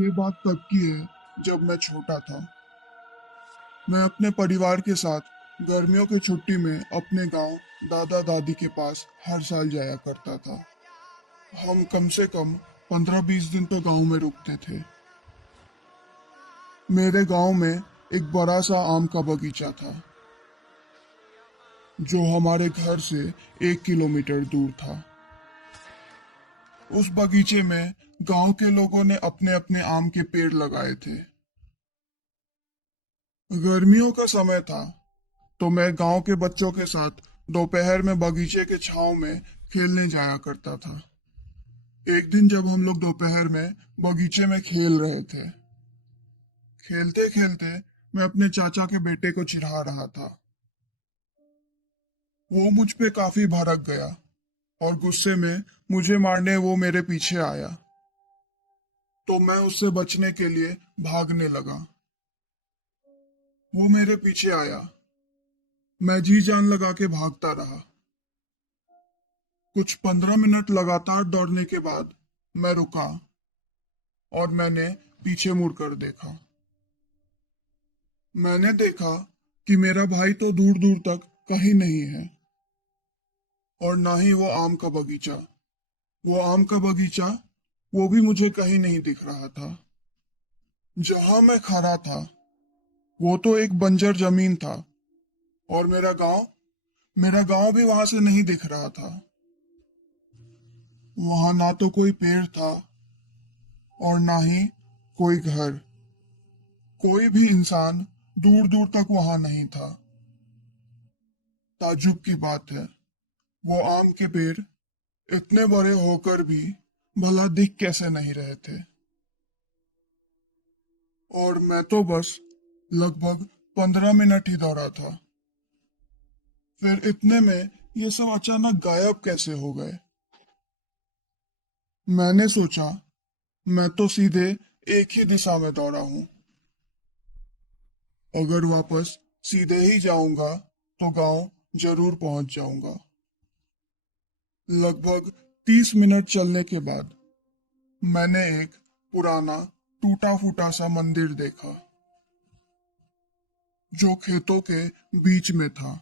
ये बात तब की है जब मैं छोटा था। मैं अपने परिवार के साथ गर्मियों की छुट्टी में अपने गांव दादा दादी के पास हर साल जाया करता था। हम कम से कम 15-20 दिन तो गांव में रुकते थे। मेरे गांव में एक बड़ा सा आम का बगीचा था जो हमारे घर से 1 किलोमीटर दूर था। उस बगीचे में गांव के लोगों ने अपने अपने आम के पेड़ लगाए थे। गर्मियों का समय था तो मैं गांव के बच्चों के साथ दोपहर में बगीचे के छांव में खेलने जाया करता था। एक दिन जब हम लोग दोपहर में बगीचे में खेल रहे थे, खेलते खेलते मैं अपने चाचा के बेटे को चिढ़ा रहा था। वो मुझ पे काफी भड़क गया और गुस्से में मुझे मारने वो मेरे पीछे आया, तो मैं उससे बचने के लिए भागने लगा। वो मेरे पीछे आया। मैं जी जान लगा के भागता रहा। कुछ 15 मिनट लगातार दौड़ने के बाद मैं रुका और मैंने पीछे मुड़कर देखा। मैंने देखा कि मेरा भाई तो दूर दूर तक कहीं नहीं है और ना ही वो आम का बगीचा। वो आम का बगीचा, वो भी मुझे कहीं नहीं दिख रहा था। जहां मैं खड़ा था वो तो एक बंजर जमीन था और मेरा गांव भी वहां से नहीं दिख रहा था। वहां ना तो कोई पेड़ था और ना ही कोई घर। कोई भी इंसान दूर दूर तक वहां नहीं था। ताज्जुब की बात है, वो आम के पेड़ इतने बड़े होकर भी भला दिख कैसे नहीं रहे थे। और मैं तो बस लगभग 15 मिनट ही दौड़ा था। फिर इतने में ये सब अचानक गायब कैसे हो गए। मैंने सोचा मैं तो सीधे एक ही दिशा में दौड़ा हूं। अगर वापस सीधे ही जाऊंगा तो गांव जरूर पहुंच जाऊंगा। लगभग 30 मिनट चलने के बाद मैंने एक पुराना टूटा फूटा सा मंदिर देखा जो खेतों के बीच में था।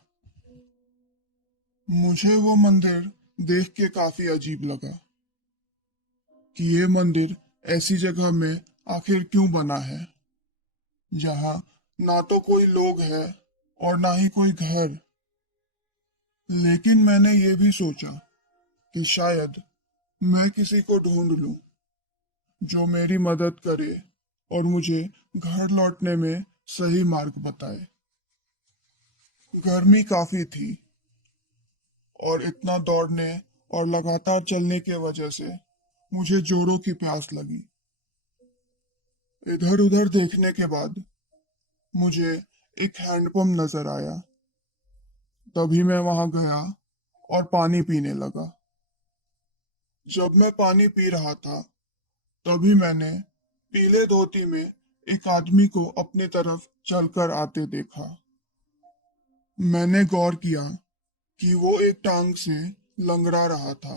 मुझे वो मंदिर देख के काफी अजीब लगा कि ये मंदिर ऐसी जगह में आखिर क्यों बना है जहां ना तो कोई लोग है और ना ही कोई घर। लेकिन मैंने ये भी सोचा कि शायद मैं किसी को ढूंढ लूं जो मेरी मदद करे और मुझे घर लौटने में सही मार्ग बताए। गर्मी काफी थी और इतना दौड़ने और लगातार चलने की वजह से मुझे जोरों की प्यास लगी। इधर उधर देखने के बाद मुझे एक हैंडपंप नजर आया। तभी मैं वहां गया और पानी पीने लगा। जब मैं पानी पी रहा था तभी मैंने पीले धोती में एक आदमी को अपने तरफ चलकर आते देखा। मैंने गौर किया कि वो एक टांग से लंगड़ा रहा था,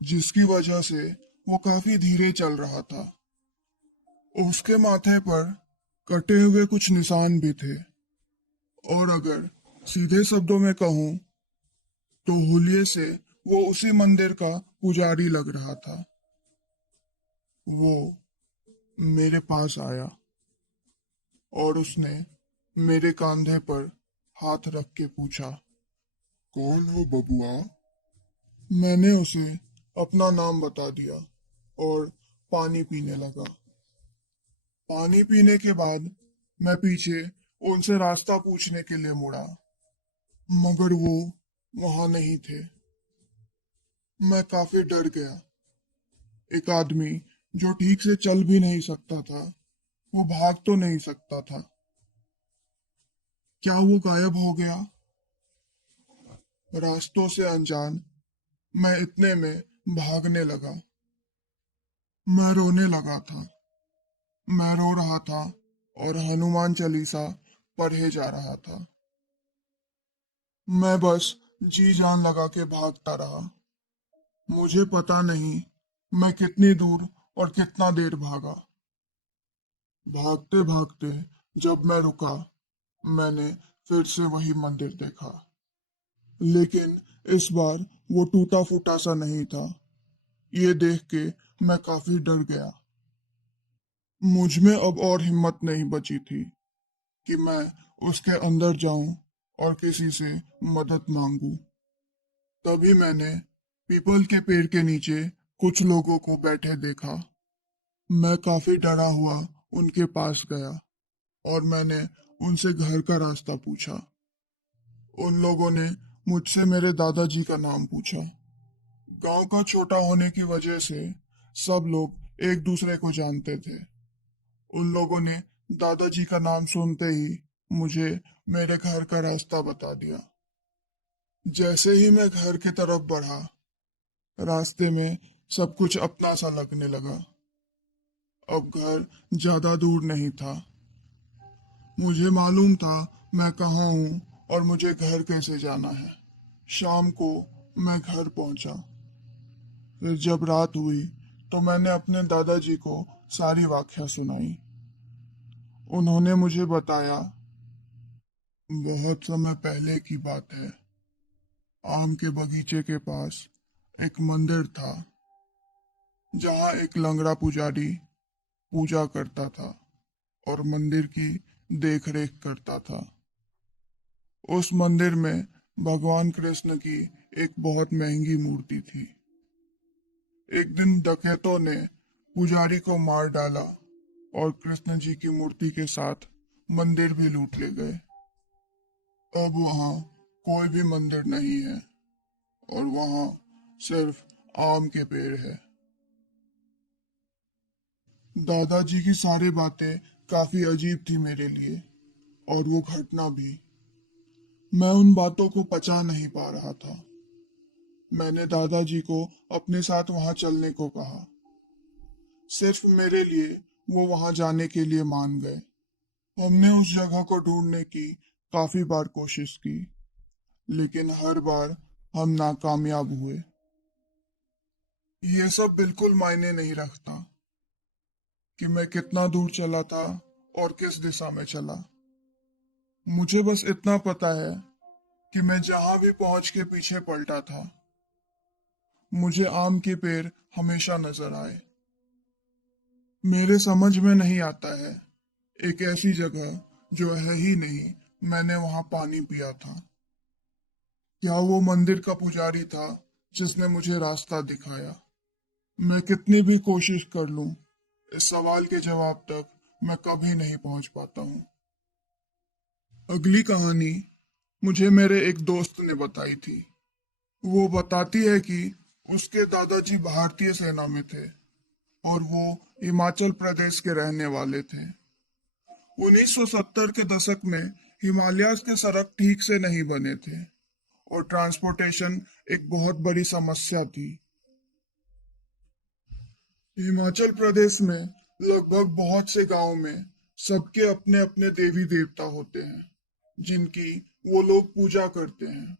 जिसकी वजह से वो काफी धीरे चल रहा था। उसके माथे पर कटे हुए कुछ निशान भी थे और अगर सीधे शब्दों में कहूं तो हुलिये से वो उसी मंदिर का पुजारी लग रहा था। वो मेरे पास आया और उसने मेरे कंधे पर हाथ रख के पूछा, कौन हो बबुआ? मैंने उसे अपना नाम बता दिया और पानी पीने लगा। पानी पीने के बाद मैं पीछे उनसे रास्ता पूछने के लिए मुड़ा, मगर वो वहां नहीं थे। मैं काफी डर गया। एक आदमी जो ठीक से चल भी नहीं सकता था, वो भाग तो नहीं सकता था। क्या वो गायब हो गया? रास्तों से अनजान मैं इतने में भागने लगा। मैं रोने लगा था। मैं रो रहा था और हनुमान चालीसा पढ़े जा रहा था। मैं बस जी जान लगा के भागता रहा। मुझे पता नहीं मैं कितनी दूर और कितना देर भागा। भागते भागते जब मैं रुका, मैंने फिर से वही मंदिर देखा, लेकिन इस बार वो टूटा फूटा सा नहीं था। ये देख के मैं काफी डर गया। मुझ में अब और हिम्मत नहीं बची थी कि मैं उसके अंदर जाऊं और किसी से मदद मांगूं। तभी मैंने पीपल के पेड़ के नीचे कुछ लोगों को बैठे देखा। मैं काफी डरा हुआ उनके पास गया और मैंने उनसे घर का रास्ता पूछा। उन लोगों ने मुझसे मेरे दादाजी का नाम पूछा। गांव का छोटा होने की वजह से सब लोग एक दूसरे को जानते थे। उन लोगों ने दादाजी का नाम सुनते ही मुझे मेरे घर का रास्ता बता दिया। जैसे ही मैं घर की तरफ बढ़ा, रास्ते में सब कुछ अपना सा लगने लगा। अब घर ज्यादा दूर नहीं था। मुझे मालूम था मैं कहाँ हूँ और मुझे घर कैसे जाना है। शाम को मैं घर पहुंचा। फिर जब रात हुई तो मैंने अपने दादाजी को सारी वाकया सुनाई। उन्होंने मुझे बताया, बहुत समय पहले की बात है। आम के बगीचे के पास एक मंदिर था जहाँ एक लंगड़ा पुजारी पूजा करता था और मंदिर की देखरेख करता था। उस मंदिर में भगवान कृष्ण की एक बहुत महंगी मूर्ति थी। एक दिन डकैतों ने पुजारी को मार डाला और कृष्ण जी की मूर्ति के साथ मंदिर भी लूट ले गए। अब वहाँ कोई भी मंदिर नहीं है और वहाँ सिर्फ आम के पेड़ है। दादाजी की सारी बातें काफी अजीब थी मेरे लिए, और वो घटना भी। मैं उन बातों को पचा नहीं पा रहा था। मैंने दादाजी को अपने साथ वहां चलने को कहा। सिर्फ मेरे लिए वो वहां जाने के लिए मान गए। हमने उस जगह को ढूंढने की काफी बार कोशिश की, लेकिन हर बार हम नाकामयाब हुए। ये सब बिल्कुल मायने नहीं रखता कि मैं कितना दूर चला था और किस दिशा में चला। मुझे बस इतना पता है कि मैं जहां भी पहुंच के पीछे पलटा था, मुझे आम के पेड़ हमेशा नजर आए। मेरे समझ में नहीं आता है, एक ऐसी जगह जो है ही नहीं, मैंने वहां पानी पिया था। क्या वो मंदिर का पुजारी था जिसने मुझे रास्ता दिखाया? मैं कितनी भी कोशिश कर लूं, इस सवाल के जवाब तक मैं कभी नहीं पहुंच पाता हूँ। अगली कहानी मुझे मेरे एक दोस्त ने बताई थी। वो बताती है कि उसके दादाजी भारतीय सेना में थे और वो हिमाचल प्रदेश के रहने वाले थे। 1970 के दशक में हिमालयाज के सड़क ठीक से नहीं बने थे और ट्रांसपोर्टेशन एक बहुत बड़ी समस्या थी। हिमाचल प्रदेश में लगभग बहुत से गांव में सबके अपने अपने देवी देवता होते हैं जिनकी वो लोग पूजा करते हैं।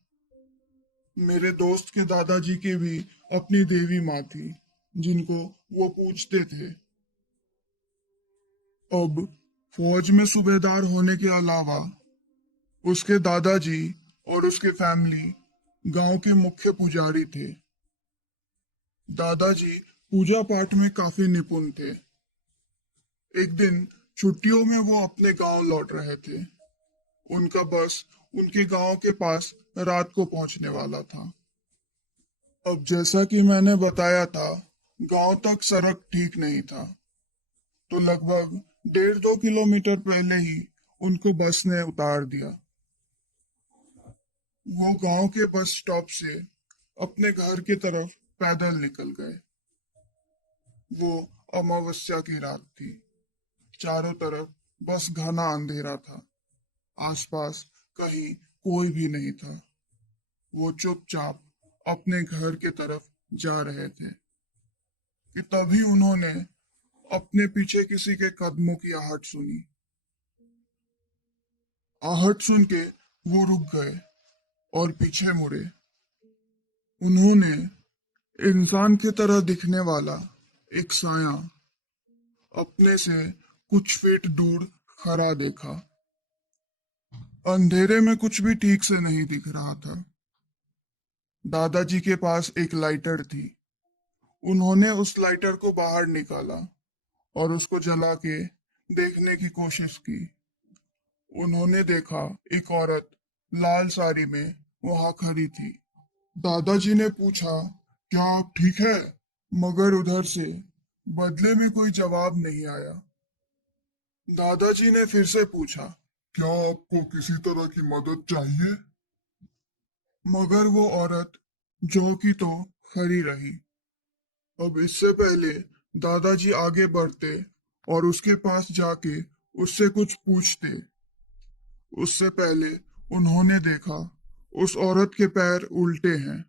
मेरे दोस्त के दादाजी की भी अपनी देवी माँ थी जिनको वो पूजते थे। अब फौज में सूबेदार होने के अलावा उसके दादाजी और उसके फैमिली गांव के मुख्य पुजारी थे। दादाजी पूजा पाठ में काफी निपुण थे। एक दिन छुट्टियों में वो अपने गांव लौट रहे थे। उनका बस उनके गांव के पास रात को पहुंचने वाला था। अब जैसा कि मैंने बताया था, गांव तक सड़क ठीक नहीं था, तो लगभग 1.5-2 किलोमीटर पहले ही उनको बस ने उतार दिया। वो गांव के बस स्टॉप से अपने घर की तरफ पैदल निकल गए। वो अमावस्या की रात थी। चारों तरफ बस घना अंधेरा था। आसपास कहीं कोई भी नहीं था। वो चुपचाप अपने घर की तरफ जा रहे थे कि तभी उन्होंने अपने पीछे किसी के कदमों की आहट सुनी। आहट सुन के वो रुक गए और पीछे मुड़े। उन्होंने इंसान की तरह दिखने वाला एक साया अपने से कुछ फीट दूर खड़ा देखा। अंधेरे में कुछ भी ठीक से नहीं दिख रहा था। दादाजी के पास एक लाइटर थी। उन्होंने उस लाइटर को बाहर निकाला और उसको जला के देखने की कोशिश की। उन्होंने देखा एक औरत लाल साड़ी में वहां खड़ी थी। दादाजी ने पूछा, क्या आप ठीक है? मगर उधर से बदले में कोई जवाब नहीं आया। दादाजी ने फिर से पूछा, क्या आपको किसी तरह की मदद चाहिए? मगर वो औरत जो की तो खड़ी रही। अब इससे पहले दादाजी आगे बढ़ते और उसके पास जाके उससे कुछ पूछते, उससे पहले उन्होंने देखा उस औरत के पैर उल्टे हैं।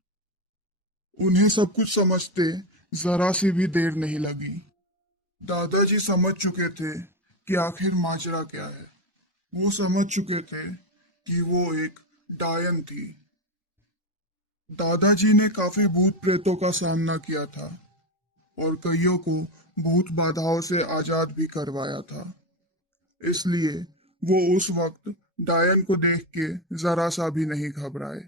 उन्हें सब कुछ समझते जरा सी भी देर नहीं लगी। दादाजी समझ चुके थे कि आखिर माजरा क्या है। वो समझ चुके थे कि वो एक डायन थी। दादाजी ने काफी भूत प्रेतों का सामना किया था और कईयों को भूत बाधाओं से आजाद भी करवाया था। इसलिए वो उस वक्त डायन को देख के जरा सा भी नहीं घबराए।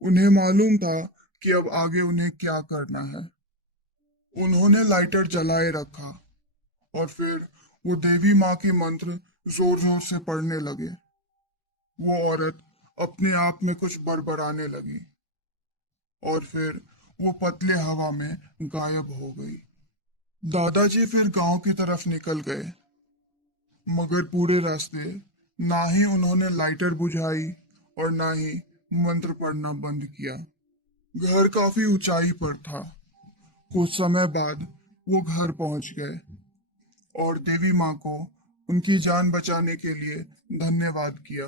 उन्हें मालूम था कि अब आगे उन्हें क्या करना है। उन्होंने लाइटर जलाए रखा और फिर वो देवी माँ के मंत्र जोर जोर से पढ़ने लगे। वो औरत अपने आप में कुछ बड़बड़ाने लगी और फिर वो पतले हवा में गायब हो गई। दादाजी फिर गांव की तरफ निकल गए, मगर पूरे रास्ते ना ही उन्होंने लाइटर बुझाई और ना ही मंत्र पढ़ना बंद किया। घर काफी ऊंचाई पर था। कुछ समय बाद वो घर पहुंच गए और देवी माँ को उनकी जान बचाने के लिए धन्यवाद किया।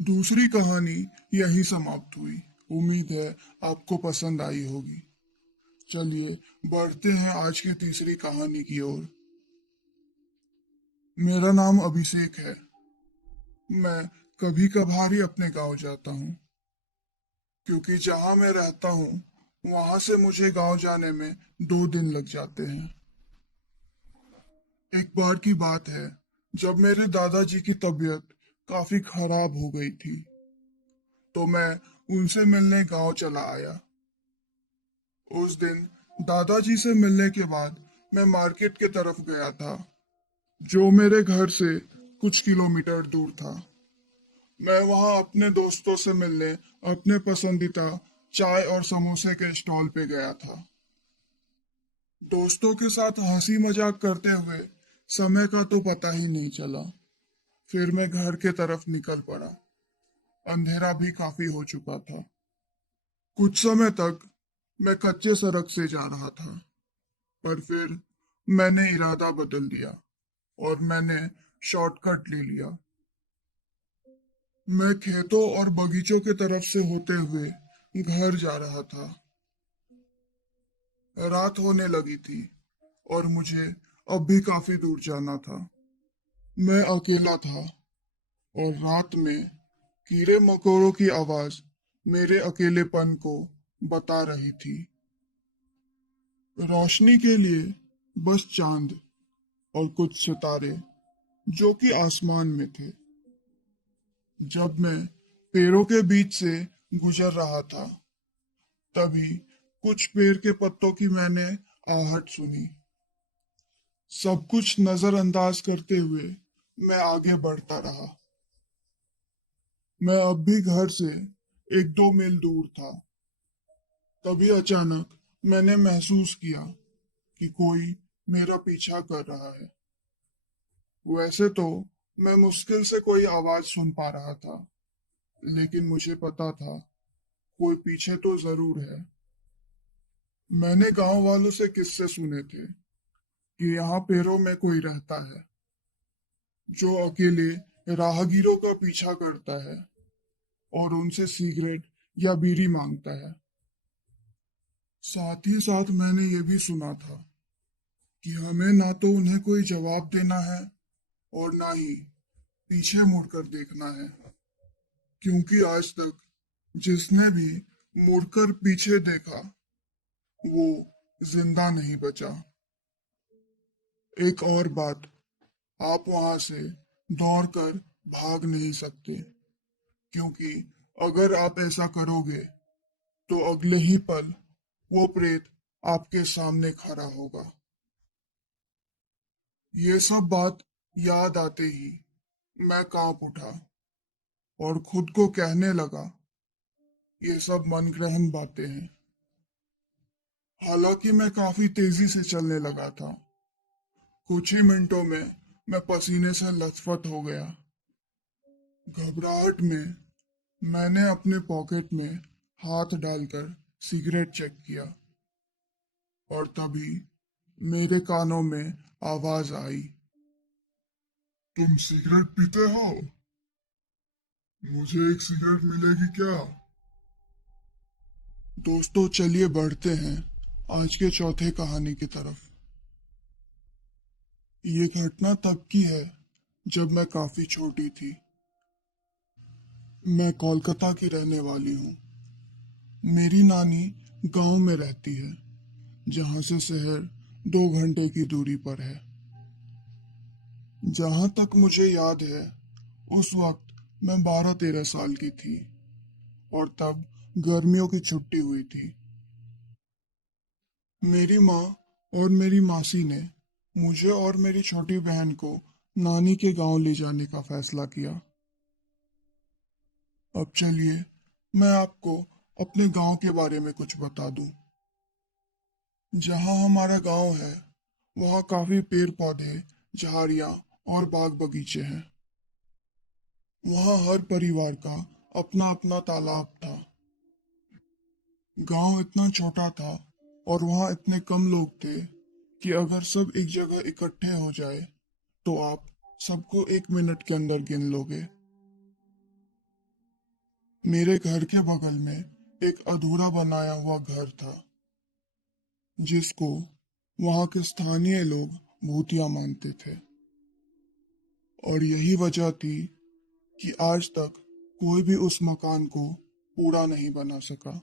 दूसरी कहानी यही समाप्त हुई। उम्मीद है आपको पसंद आई होगी। चलिए बढ़ते हैं आज की तीसरी कहानी की ओर। मेरा नाम अभिषेक है। मैं कभी कभार ही अपने गांव जाता हूँ, क्योंकि जहां मैं रहता हूँ वहां से मुझे गांव जाने में 2 दिन लग जाते हैं। एक बार की बात है, जब मेरे दादाजी की तबीयत काफी खराब हो गई थी, तो मैं उनसे मिलने गांव चला आया। उस दिन दादाजी से मिलने के बाद मैं मार्केट की तरफ गया था, जो मेरे घर से कुछ किलोमीटर दूर था। मैं वहां अपने दोस्तों से मिलने अपने पसंदीदा चाय और समोसे के स्टॉल पे गया था। दोस्तों के साथ हंसी मजाक करते हुए समय का तो पता ही नहीं चला। फिर मैं घर के तरफ निकल पड़ा। अंधेरा भी काफी हो चुका था। कुछ समय तक मैं कच्चे सड़क से जा रहा था, पर फिर मैंने इरादा बदल दिया और मैंने शॉर्टकट ले लिया। मैं खेतों और बगीचों के तरफ से होते हुए घर जा रहा था। रात होने लगी थी और मुझे अब भी काफी दूर जाना था। मैं अकेला था और रात में कीड़े मकोड़ों की आवाज मेरे अकेलेपन को बता रही थी। रोशनी के लिए बस चांद और कुछ सितारे जो कि आसमान में थे। जब मैं पेड़ों के बीच से गुजर रहा था, तभी कुछ पेड़ के पत्तों की मैंने आहट सुनी। सब कुछ नजरअंदाज करते हुए मैं आगे बढ़ता रहा। मैं अब भी घर से 1-2 मील दूर था। तभी अचानक मैंने महसूस किया कि कोई मेरा पीछा कर रहा है। वैसे तो मैं मुश्किल से कोई आवाज सुन पा रहा था, लेकिन मुझे पता था कोई पीछे तो जरूर है। मैंने गांव वालों से किस्से सुने थे कि यहाँ पेड़ों में कोई रहता है जो अकेले राहगीरों का पीछा करता है और उनसे सिगरेट या बीड़ी मांगता है। साथ ही साथ मैंने ये भी सुना था कि हमें ना तो उन्हें कोई जवाब देना है और ना ही पीछे मुड़कर देखना है, क्योंकि आज तक जिसने भी मुड़कर पीछे देखा वो जिंदा नहीं बचा। एक और बात, आप वहां से दौड़कर भाग नहीं सकते, क्योंकि अगर आप ऐसा करोगे तो अगले ही पल वो प्रेत आपके सामने खड़ा होगा। ये सब बात याद आते ही मैं कांप उठा और खुद को कहने लगा, ये सब मनगढ़ंत बातें हैं। हालांकि मैं काफी तेजी से चलने लगा था। कुछ ही मिनटों में मैं पसीने से लथपथ हो गया। घबराहट में मैंने अपने पॉकेट में हाथ डालकर सिगरेट चेक किया और तभी मेरे कानों में आवाज आई, तुम सिगरेट पीते हो? मुझे एक सिगरेट मिलेगी क्या? दोस्तों, चलिए बढ़ते हैं आज के चौथे कहानी की तरफ। ये घटना तब की है जब मैं काफी छोटी थी। मैं कोलकाता की रहने वाली हूँ। मेरी नानी गांव में रहती है, जहां से शहर 2 घंटे की दूरी पर है। जहां तक मुझे याद है, उस वक्त मैं 12-13 साल की थी और तब गर्मियों की छुट्टी हुई थी। मेरी माँ और मेरी मासी ने मुझे और मेरी छोटी बहन को नानी के गांव ले जाने का फैसला किया। अब चलिए मैं आपको अपने गांव के बारे में कुछ बता दूं। जहां हमारा गांव है, वहां काफी पेड़ पौधे, झाड़ियां और बाग बगीचे हैं। वहां हर परिवार का अपना अपना तालाब था। गांव इतना छोटा था और वहां इतने कम लोग थे कि अगर सब एक जगह इकट्ठे हो जाए तो आप सबको 1 मिनट के अंदर गिन लोगे। मेरे घर के बगल में एक अधूरा बनाया हुआ घर था, जिसको वहां के स्थानीय लोग भूतिया मानते थे। और यही वजह थी कि आज तक कोई भी उस मकान को पूरा नहीं बना सका।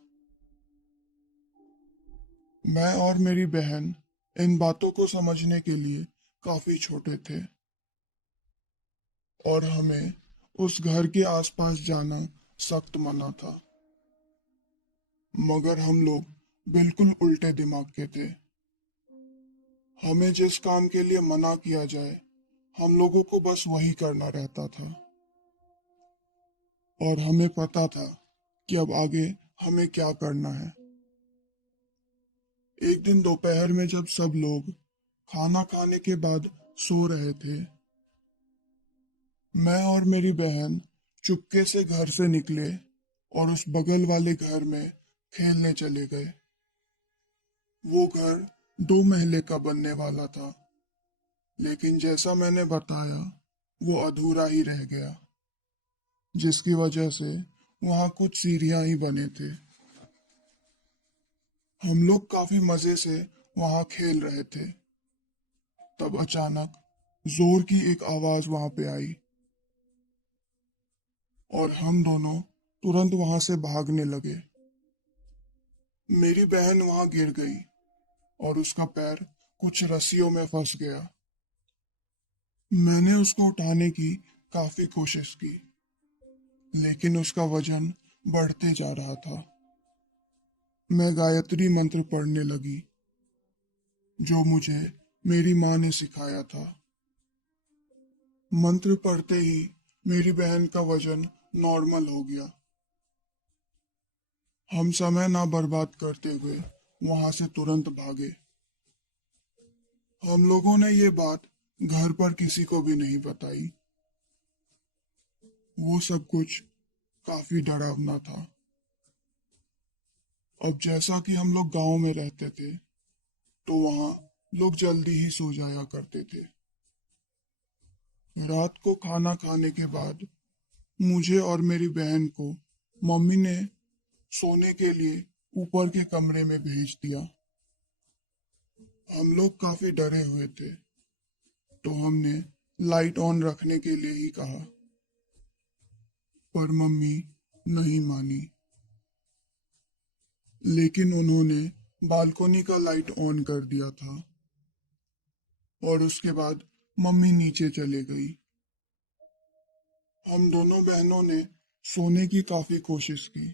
मैं और मेरी बहन इन बातों को समझने के लिए काफी छोटे थे और हमें उस घर के आसपास जाना सख्त मना था। मगर हम लोग बिल्कुल उल्टे दिमाग के थे। हमें जिस काम के लिए मना किया जाए, हम लोगों को बस वही करना रहता था। और हमें पता था कि अब आगे हमें क्या करना है। एक दिन दोपहर में जब सब लोग खाना खाने के बाद सो रहे थे, मैं और मेरी बहन चुपके से घर से निकले और उस बगल वाले घर में खेलने चले गए। वो घर 2 महले का बनने वाला था, लेकिन जैसा मैंने बताया, वो अधूरा ही रह गया, जिसकी वजह से वहां कुछ सीढ़ियां ही बने थे। हम लोग काफी मजे से वहां खेल रहे थे। तब अचानक जोर की एक आवाज वहां पे आई और हम दोनों तुरंत वहां से भागने लगे। मेरी बहन वहां गिर गई और उसका पैर कुछ रस्सियों में फंस गया। मैंने उसको उठाने की काफी कोशिश की, लेकिन उसका वजन बढ़ते जा रहा था। मैं गायत्री मंत्र पढ़ने लगी, जो मुझे मेरी माँ ने सिखाया था। मंत्र पढ़ते ही मेरी बहन का वजन नॉर्मल हो गया। हम समय ना बर्बाद करते हुए वहां से तुरंत भागे। हम लोगों ने ये बात घर पर किसी को भी नहीं बताई। वो सब कुछ काफी डरावना था। अब जैसा कि हम लोग गांव में रहते थे, तो वहां लोग जल्दी ही सो जाया करते थे। रात को खाना खाने के बाद मुझे और मेरी बहन को मम्मी ने सोने के लिए ऊपर के कमरे में भेज दिया। हम लोग काफी डरे हुए थे, तो हमने लाइट ऑन रखने के लिए ही कहा, पर मम्मी नहीं मानी। लेकिन उन्होंने बालकोनी का लाइट ऑन कर दिया था और उसके बाद मम्मी नीचे चले गई। हम दोनों बहनों ने सोने की काफी कोशिश की,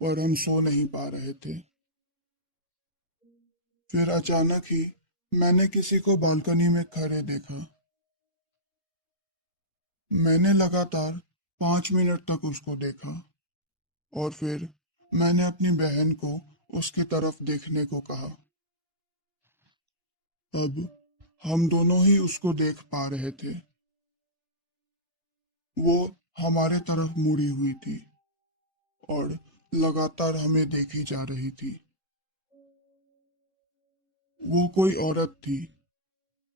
पर हम सो नहीं पा रहे थे। फिर अचानक ही मैंने किसी को बालकनी में खड़े देखा। मैंने लगातार 5 मिनट तक उसको देखा और फिर मैंने अपनी बहन को उसकी तरफ देखने को कहा। अब हम दोनों ही उसको देख पा रहे थे। वो हमारे तरफ मुड़ी हुई थी और लगातार हमें देखी जा रही थी। वो कोई औरत थी।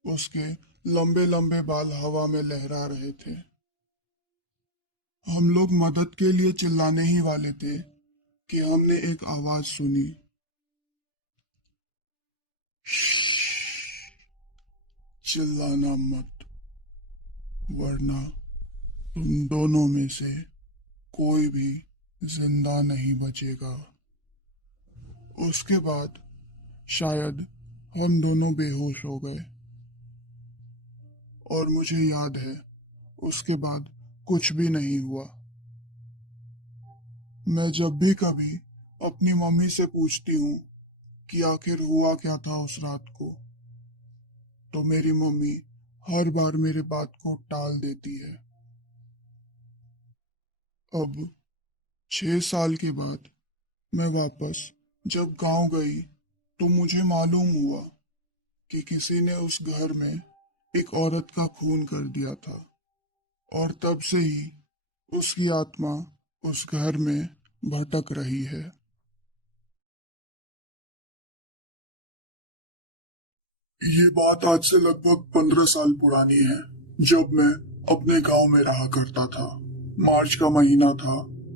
उसके लंबे लंबे बाल हवा में लहरा रहे थे। हम लोग मदद के लिए चिल्लाने ही वाले थे कि हमने एक आवाज सुनी। चिल्लाना मत, वरना तुम दोनों में से कोई भी जिंदा नहीं बचेगा। उसके बाद शायद हम दोनों बेहोश हो गए और मुझे याद है उसके बाद कुछ भी नहीं हुआ। मैं जब भी कभी अपनी मम्मी से पूछती हूँ कि आखिर हुआ क्या था उस रात को, तो मेरी मम्मी हर बार मेरे बात को टाल देती है। अब 6 साल के बाद मैं वापस जब गांव गई तो मुझे मालूम हुआ कि किसी ने उस घर में एक औरत का खून कर दिया था और तब से ही उसकी आत्मा उस घर में भटक रही है। ये बात आज से लगभग 15 साल पुरानी है, जब मैं अपने गांव में रहा करता था। मार्च का महीना था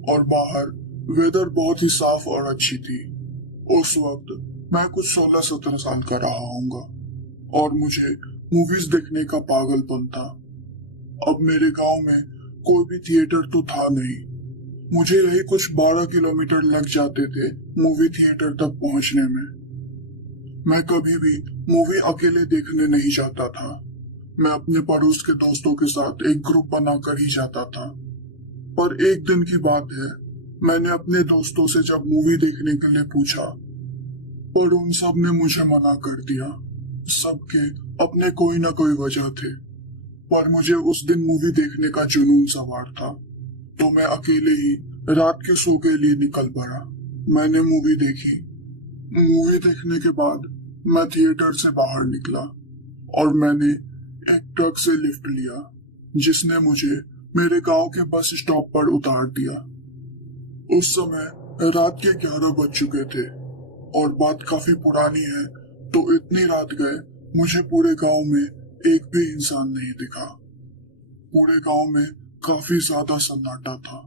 और बाहर वेदर बहुत ही साफ और अच्छी थी। उस वक्त मैं कुछ 16-17 साल का रहा होऊंगा और मुझे मूवीज देखने का पागलपन था। अब मेरे गांव में कोई भी थिएटर तो था नहीं। मुझे यही कुछ 12 किलोमीटर लग जाते थे मूवी थिएटर तक पहुंचने में। मैं कभी भी मूवी अकेले देखने नहीं जाता था। मैं अपने पड़ोस के दोस्तों के साथ एक ग्रुप बनाकर ही जाता था। पर एक दिन की बात है, मैंने अपने दोस्तों से जब मूवी देखने के लिए पूछा, पर उन सब ने मुझे मना कर दिया। सबके अपने कोई ना कोई वजह थे, पर मुझे उस दिन मूवी देखने का जुनून सवार था, तो मैं अकेले ही रात के शो के लिए निकल पड़ा। मैंने मूवी देखी। मूवी देखने के बाद मैं थिएटर से बाहर निकला और मैंने एक ट्रक से लिफ्ट लिया, जिसने मुझे मेरे गांव के बस स्टॉप पर उतार दिया। उस समय रात के 11 बज चुके थे और बात काफी पुरानी है, तो इतनी रात गए मुझे पूरे गांव में एक भी इंसान नहीं दिखा। पूरे गांव में काफी ज्यादा सन्नाटा था।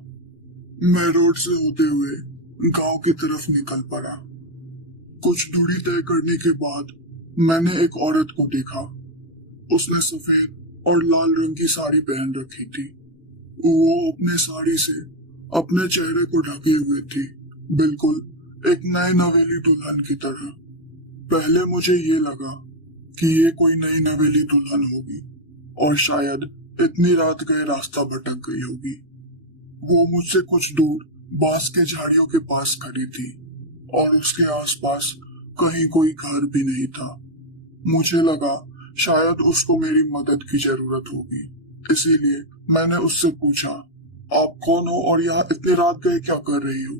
मैं रोड से होते हुए गांव की तरफ निकल पड़ा। कुछ दूरी तय करने के बाद मैंने एक औरत को देखा। उसने सफेद और लाल रंग की साड़ी पहन रखी थी। वो अपने साड़ी से अपने चेहरे को ढके हुए थी, बिल्कुल एक नए नवेली दुल्हन की तरह। पहले मुझे ये लगा कि ये कोई नई नवेली दुल्हन होगी और शायद इतनी रात गए रास्ता भटक गई होगी। वो मुझसे कुछ दूर बांस के झाड़ियों के पास खड़ी थी और उसके आसपास कहीं कोई घर भी नहीं था। मुझे लगा शायद उसको मेरी मदद की जरूरत होगी, इसीलिए मैंने उससे पूछा, आप कौन हो और यहाँ इतनी रात गए क्या कर रही हो?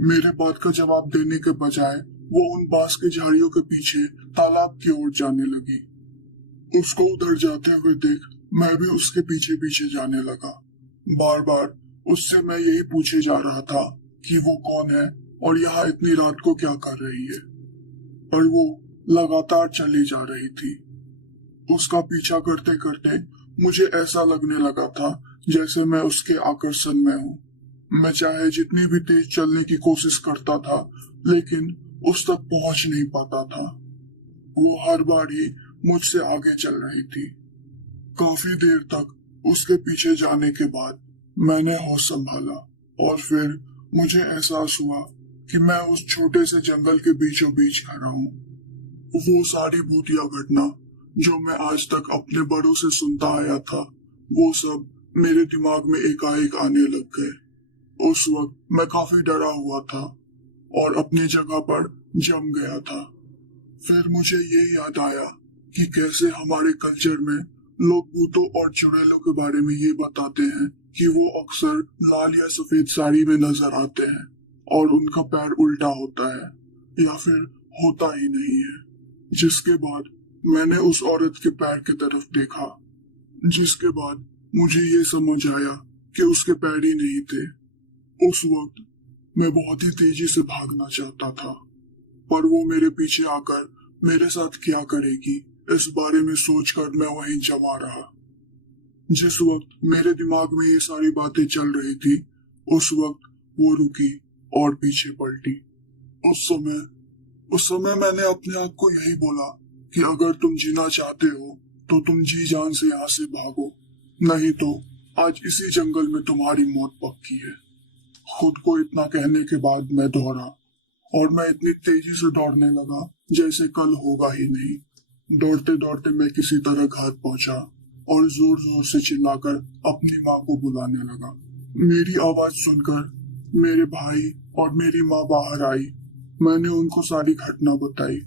मेरे बात का जवाब देने के बजाय वो उन बांस के झाड़ियों के पीछे तालाब की ओर जाने लगी। उसको उधर जाते हुए देख मैं भी उसके पीछे पीछे जाने लगा। बार बार उससे मैं यही पूछे जा रहा था कि वो कौन है और यहाँ इतनी रात को क्या कर रही है, पर वो लगातार चली जा रही थी। उसका पीछा करते करते मुझे ऐसा लगने लगा था जैसे मैं उसके आकर्षण में हूँ। मैं चाहे जितनी भी तेज चलने की कोशिश करता था, लेकिन उस तक पहुंच नहीं पाता था। वो हर बार ही मुझसे आगे चल रही थी। काफी देर तक उसके पीछे जाने के बाद मैंने होश संभाला और फिर मुझे एहसास हुआ कि मैं उस छोटे से जंगल के बीचों बीच खड़ा हूँ। वो सारी भूतिया घटना जो मैं आज तक अपने बड़ों से सुनता आया था, वो सब मेरे दिमाग में एकाएक आने लग गए। उस वक्त मैं काफी डरा हुआ था और अपनी जगह पर जम गया था। फिर मुझे ये याद आया कि कैसे हमारे कल्चर में लोग भूतों और चुड़ैलों के बारे में ये बताते हैं कि वो अक्सर लाल या सफेद साड़ी में नजर आते हैं और उनका पैर उल्टा होता है या फिर होता ही नहीं है। जिसके बाद मैंने उस औरत के पैर की तरफ देखा, जिसके बाद मुझे ये समझ आया कि उसके पैर ही नहीं थे। उस वक्त मैं बहुत ही तेजी से भागना चाहता था, पर वो मेरे पीछे आकर मेरे साथ क्या करेगी इस बारे में सोचकर मैं वहीं जमा रहा। जिस वक्त मेरे दिमाग में ये सारी बातें चल रही थी, उस वक्त वो रुकी और पीछे पलटी। उस समय मैंने अपने आप को यही बोला कि अगर तुम जीना चाहते हो तो तुम जी जान से यहाँ से भागो, नहीं तो आज इसी जंगल में तुम्हारी मौत पक्की है। खुद को इतना कहने के बाद मैं दौड़ा और मैं इतनी तेजी से दौड़ने लगा जैसे कल होगा ही नहीं। दौड़ते दौड़ते मैं किसी तरह घर पहुंचा और जोर जोर से चिल्लाकर अपनी माँ को बुलाने लगा। मेरी आवाज सुनकर मेरे भाई और मेरी माँ बाहर आई। मैंने उनको सारी घटना बताई।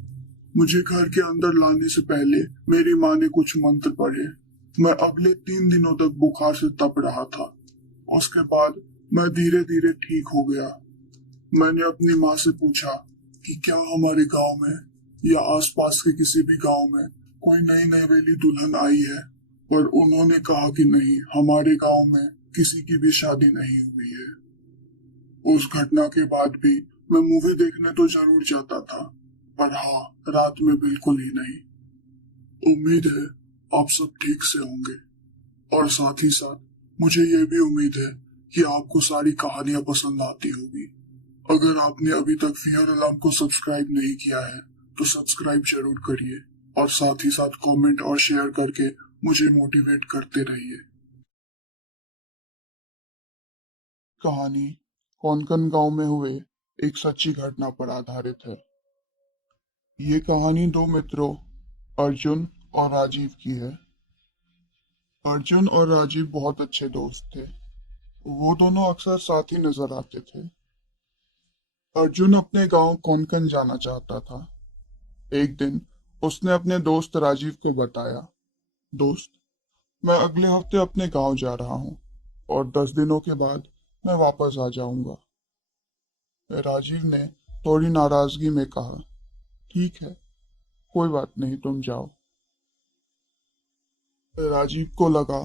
मुझे घर के अंदर लाने से पहले मेरी माँ ने कुछ मंत्र पढ़े। मैं अगले 3 दिनों तक बुखार से तप रहा था। उसके बाद मैं धीरे धीरे ठीक हो गया। मैंने अपनी माँ से पूछा कि क्या हमारे गांव में या आसपास के किसी भी गांव में कोई नई नवेली दुल्हन आई है, पर उन्होंने कहा कि नहीं, हमारे गांव में किसी की भी शादी नहीं हुई है। उस घटना के बाद भी मैं मूवी देखने तो जरूर जाता था, पर हाँ, रात में बिल्कुल ही नहीं। उम्मीद है आप सब ठीक से होंगे और साथ ही साथ मुझे ये भी उम्मीद है कि आपको सारी कहानियां पसंद आती होगी। अगर आपने अभी तक फियर अलार्म को सब्सक्राइब नहीं किया है तो सब्सक्राइब जरूर करिए और साथ ही साथ कमेंट और शेयर करके मुझे मोटिवेट करते रहिए। कहानी कोंकण गांव में हुए एक सच्ची घटना पर आधारित है। ये कहानी दो मित्रों अर्जुन और राजीव की है। अर्जुन और राजीव बहुत अच्छे दोस्त थे। वो दोनों अक्सर साथ ही नजर आते थे। अर्जुन अपने गांव कोंकण जाना चाहता था। एक दिन उसने अपने दोस्त राजीव को बताया, दोस्त, मैं अगले हफ्ते अपने गांव जा रहा हूँ और 10 दिनों के बाद मैं वापस आ जाऊंगा। राजीव ने थोड़ी नाराजगी में कहा, ठीक है, कोई बात नहीं, तुम जाओ। राजीव को लगा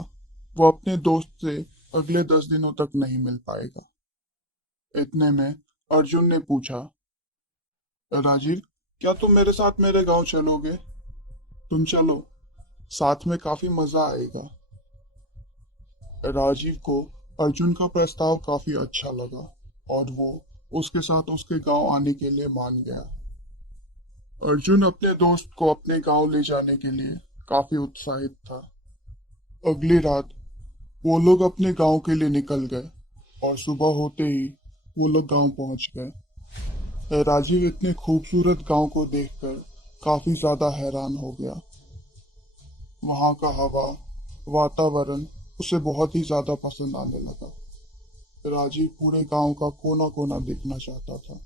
वो अपने दोस्त से अगले 10 दिनों तक नहीं मिल पाएगा। इतने में अर्जुन ने पूछा, राजीव, क्या तुम मेरे साथ मेरे गांव चलोगे? तुम चलो, साथ में काफी मजा आएगा। राजीव को अर्जुन का प्रस्ताव काफी अच्छा लगा और वो उसके साथ उसके गांव आने के लिए मान गया। अर्जुन अपने दोस्त को अपने गांव ले जाने के लिए काफी उत्साहित था। अगली रात वो लोग अपने गांव के लिए निकल गए और सुबह होते ही वो लोग गांव पहुंच गए। राजीव इतने खूबसूरत गांव को देखकर काफी ज्यादा हैरान हो गया। वहां का हवा, वातावरण उसे बहुत ही ज्यादा पसंद आने लगा। राजीव पूरे गांव का कोना कोना देखना चाहता था।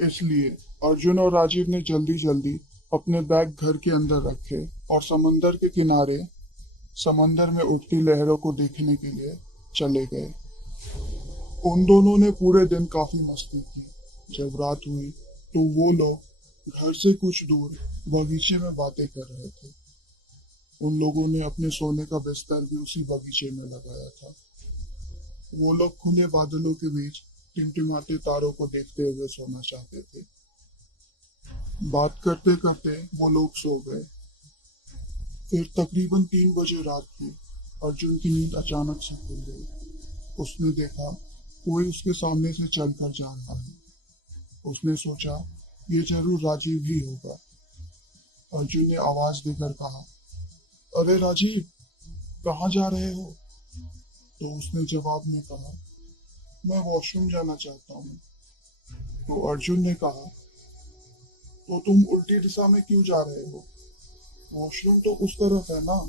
इसलिए अर्जुन और राजीव ने जल्दी जल्दी अपने बैग घर के अंदर रखे और समंदर के किनारे समंदर में उठती लहरों को देखने के लिए चले गए। उन दोनों ने पूरे दिन काफी मस्ती की। जब रात हुई तो वो लोग घर से कुछ दूर बगीचे में बातें कर रहे थे। उन लोगों ने अपने सोने का बिस्तर भी उसी बगीचे में लगाया था। वो लोग खुले बादलों के बीच टिमटिमाते तारों को देखते हुए सोना चाहते थे। बात करते करते वो लोग सो गए। फिर तकरीबन 3 बजे रात की अर्जुन की नींद अचानक से खुल गई। उसने देखा कोई उसके सामने से चलकर जा रहा है। उसने सोचा ये जरूर राजीव ही होगा। अर्जुन ने आवाज देकर कहा, अरे राजीव, कहाँ जा रहे हो? तो उसने जवाब में कहा, मैं वॉशरूम जाना चाहता हूँ। तो अर्जुन ने कहा, तो तुम उल्टी दिशा में क्यों जा रहे हो? वॉशरूम तो उस तरफ है ना।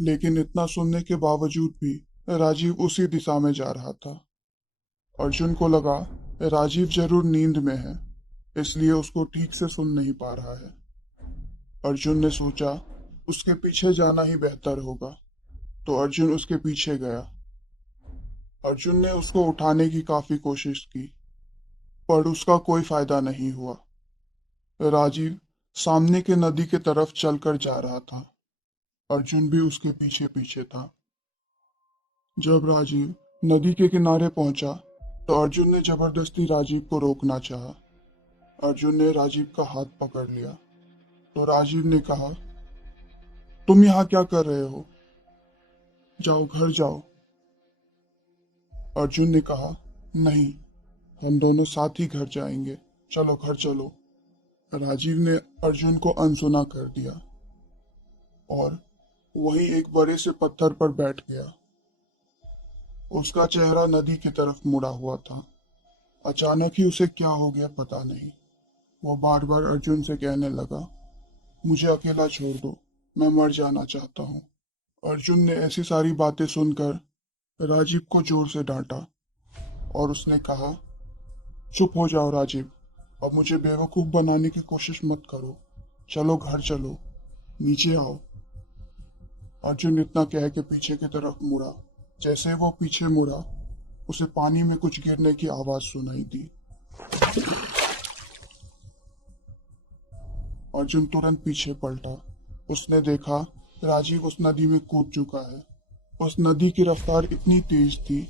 लेकिन इतना सुनने के बावजूद भी राजीव उसी दिशा में जा रहा था। अर्जुन को लगा राजीव जरूर नींद में है, इसलिए उसको ठीक से सुन नहीं पा रहा है। अर्जुन ने सोचा उसके पीछे जाना ही बेहतर होगा, तो अर्जुन उसके पीछे गया। अर्जुन ने उसको उठाने की काफी कोशिश की, पर उसका कोई फायदा नहीं हुआ। राजीव सामने के नदी की तरफ चलकर जा रहा था। अर्जुन भी उसके पीछे पीछे था। जब राजीव नदी के किनारे पहुंचा, तो अर्जुन ने जबरदस्ती राजीव को रोकना चाहा। अर्जुन ने राजीव का हाथ पकड़ लिया, तो राजीव ने कहा, तुम यहाँ क्या कर रहे हो? जाओ, घर जाओ। अर्जुन ने कहा, नहीं, हम दोनों साथ ही घर जाएंगे, चलो घर चलो। राजीव ने अर्जुन को अनसुना कर दिया और वहीं एक बड़े से पत्थर पर बैठ गया। उसका चेहरा नदी की तरफ मुड़ा हुआ था। अचानक ही उसे क्या हो गया पता नहीं। वो बार बार अर्जुन से कहने लगा, मुझे अकेला छोड़ दो, मैं मर जाना चाहता हूँ। अर्जुन ने ऐसी सारी बातें सुनकर राजीव को जोर से डांटा और उसने कहा, चुप हो जाओ राजीव, अब मुझे बेवकूफ बनाने की कोशिश मत करो, चलो घर चलो, नीचे आओ। अर्जुन इतना कह के पीछे की तरफ मुड़ा। जैसे वो पीछे मुड़ा, उसे पानी में कुछ गिरने की आवाज सुनाई दी। अर्जुन तुरंत पीछे पलटा। उसने देखा राजीव उस नदी में कूद चुका है। उस नदी की रफ्तार इतनी तेज थी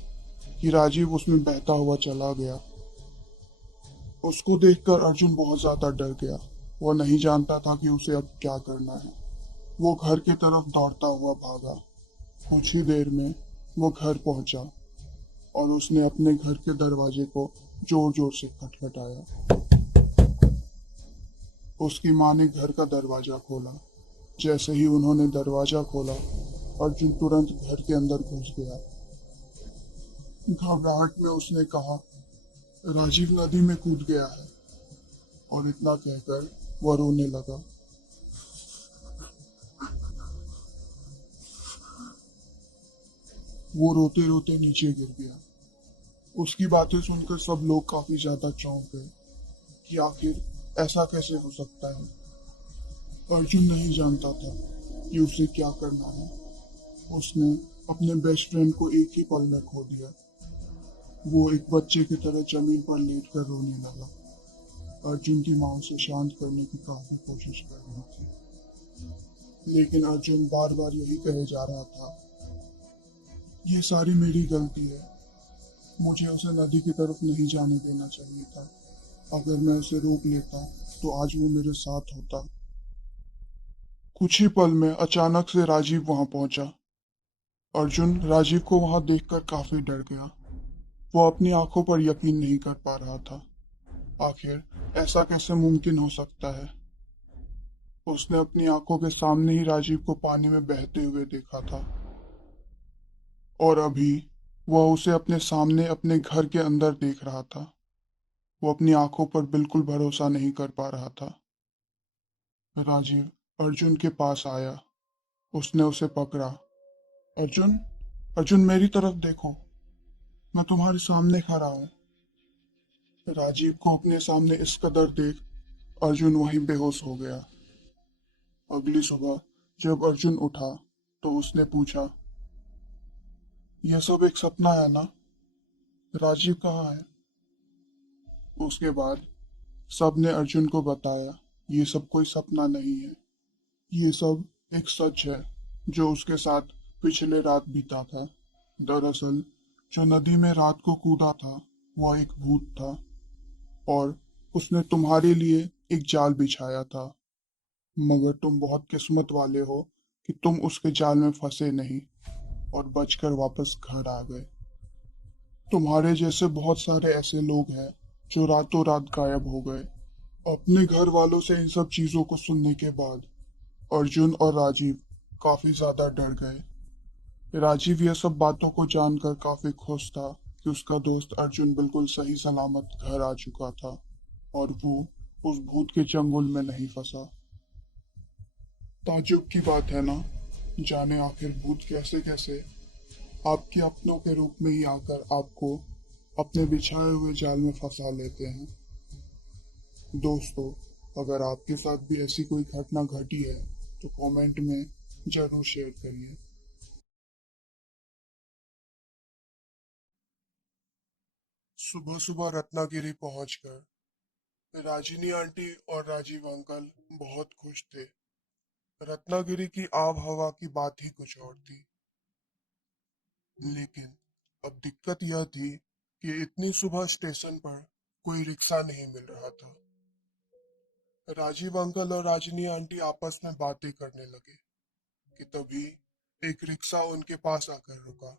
कि राजीव उसमें बहता हुआ चला गया। उसको देखकर अर्जुन बहुत ज्यादा डर गया। वो नहीं जानता था कि उसे अब क्या करना है। वो घर की तरफ दौड़ता हुआ भागा। कुछ ही देर में वो घर पहुंचा और उसने अपने घर के दरवाजे को जोर जोर से खटखटाया। उसकी माँ ने घर का दरवाजा खोला। जैसे ही उन्होंने दरवाजा खोला, अर्जुन तुरंत घर के अंदर घुस गया। घबराहट में उसने कहा, राजीव नदी में कूद गया है, और इतना कहकर वह रोने लगा। वो रोते रोते नीचे गिर गया। उसकी बातें सुनकर सब लोग काफी ज्यादा चौंक गए कि आखिर ऐसा कैसे हो सकता है। अर्जुन नहीं जानता था कि उसे क्या करना है। उसने अपने बेस्ट फ्रेंड को एक ही पल में खो दिया। वो एक बच्चे की तरह जमीन पर लेटकर रोने लगा। अर्जुन की माँ उसे शांत करने की काफी कोशिश कर रही थी, लेकिन अर्जुन बार बार यही कहे जा रहा था, ये सारी मेरी गलती है, मुझे उसे नदी की तरफ नहीं जाने देना चाहिए था। अगर मैं उसे रोक लेता तो आज वो मेरे साथ होता। कुछ ही पल में अचानक से राजीव वहां पहुंचा। अर्जुन राजीव को वहां देखकर काफी डर गया। वो अपनी आंखों पर यकीन नहीं कर पा रहा था। आखिर ऐसा कैसे मुमकिन हो सकता है? उसने अपनी आंखों के सामने ही राजीव को पानी में बहते हुए देखा था, और अभी वह उसे अपने सामने अपने घर के अंदर देख रहा था। वो अपनी आंखों पर बिल्कुल भरोसा नहीं कर पा रहा था। राजीव अर्जुन के पास आया। उसने उसे पकड़ा। अर्जुन, अर्जुन मेरी तरफ देखो, मैं तुम्हारे सामने खड़ा हूँ। राजीव को अपने सामने इस कदर देख अर्जुन वहीं बेहोश हो गया। अगली सुबह जब अर्जुन उठा, तो उसने पूछा, यह सब एक सपना है ना? राजीव कहाँ है? उसके बाद सबने अर्जुन को बताया, ये सब कोई सपना नहीं है, ये सब एक सच है जो उसके साथ पिछले रात बीता था। दरअसल जो नदी में रात को कूदा था वह एक भूत था, और उसने तुम्हारे लिए एक जाल बिछाया था। मगर तुम बहुत किस्मत वाले हो कि तुम उसके जाल में फंसे नहीं और बचकर वापस घर आ गए। तुम्हारे जैसे बहुत सारे ऐसे लोग हैं जो रातों रात गायब हो गए। अपने घर वालों से इन सब चीजों को सुनने के बाद अर्जुन और राजीव काफी ज्यादा डर गए। राजीव यह सब बातों को जानकर काफी खुश था कि उसका दोस्त अर्जुन बिल्कुल सही सलामत घर आ चुका था और वो उस भूत के चंगुल में नहीं फंसा। ताज्जुब की बात है ना, जाने आखिर भूत कैसे कैसे आपके अपनों के रूप में ही आकर आपको अपने बिछाए हुए जाल में फंसा लेते हैं। दोस्तों, अगर आपके साथ भी ऐसी कोई घटना घटी है तो कमेंट में जरूर शेयर करिए। सुबह सुबह रत्नागिरी पहुंचकर राजिनी आंटी और राजीव अंकल बहुत खुश थे। रत्नागिरी की आब हवा की बात ही कुछ और थी। लेकिन अब दिक्कत यह थी कि इतनी सुबह स्टेशन पर कोई रिक्शा नहीं मिल रहा था। राजीव अंकल और राजिनी आंटी आपस में बातें करने लगे कि तभी एक रिक्शा उनके पास आकर रुका।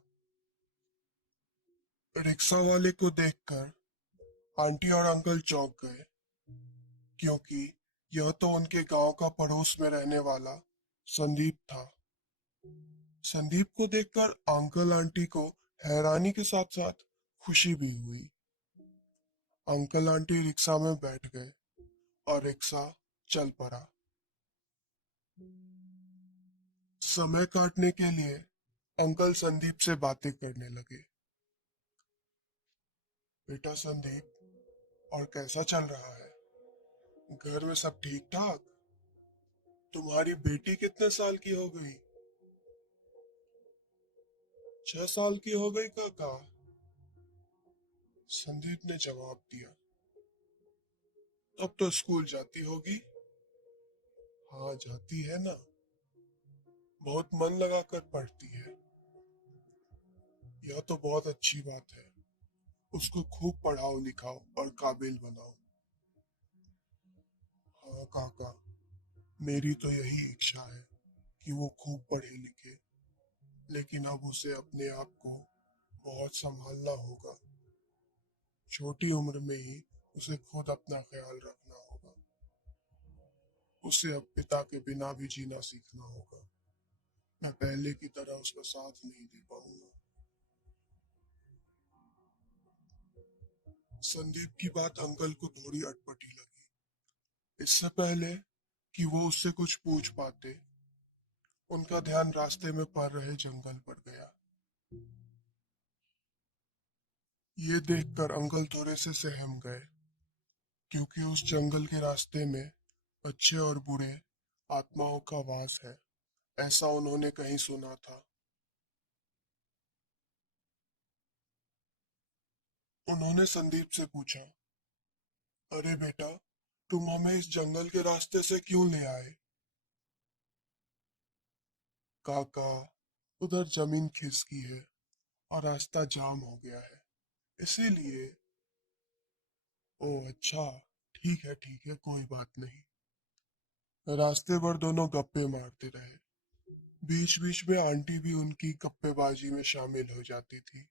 रिक्शा वाले को देखकर आंटी और अंकल चौंक गए, क्योंकि यह तो उनके गांव का पड़ोस में रहने वाला संदीप था। संदीप को देखकर अंकल आंटी को हैरानी के साथ साथ खुशी भी हुई। अंकल आंटी रिक्शा में बैठ गए और रिक्शा चल पड़ा। समय काटने के लिए अंकल संदीप से बातें करने लगे। बेटा संदीप, और कैसा चल रहा है? घर में सब ठीक ठाक? तुम्हारी बेटी कितने साल की हो गई? 6 साल की हो गई काका, संदीप ने जवाब दिया। अब तो स्कूल जाती होगी? हाँ, जाती है ना, बहुत मन लगाकर पढ़ती है। यह तो बहुत अच्छी बात है। उसको खूब पढ़ाओ लिखाओ और काबिल बनाओ। हाँ काका, मेरी तो यही इच्छा है कि वो खूब पढ़े लिखे, लेकिन अब उसे अपने आप को बहुत संभालना होगा। छोटी उम्र में ही उसे खुद अपना ख्याल रखना होगा। उसे अब पिता के बिना भी जीना सीखना होगा। मैं पहले की तरह उसका साथ नहीं दे पाऊंगा। संदीप की बात अंकल को थोड़ी अटपटी लगी। इससे पहले कि वो उससे कुछ पूछ पाते, उनका ध्यान रास्ते में पड़ रहे जंगल पर गया। ये देखकर अंकल थोड़े से सहम गए, क्योंकि उस जंगल के रास्ते में अच्छे और बुरे आत्माओं का वास है, ऐसा उन्होंने कहीं सुना था। उन्होंने संदीप से पूछा, अरे बेटा, तुम हमें इस जंगल के रास्ते से क्यों ले आए? काका, उधर जमीन खिसकी है और रास्ता जाम हो गया है, इसीलिए। ओ अच्छा, ठीक है, कोई बात नहीं। रास्ते भर दोनों गप्पे मारते रहे। बीच बीच में आंटी भी उनकी गप्पेबाजी में शामिल हो जाती थी।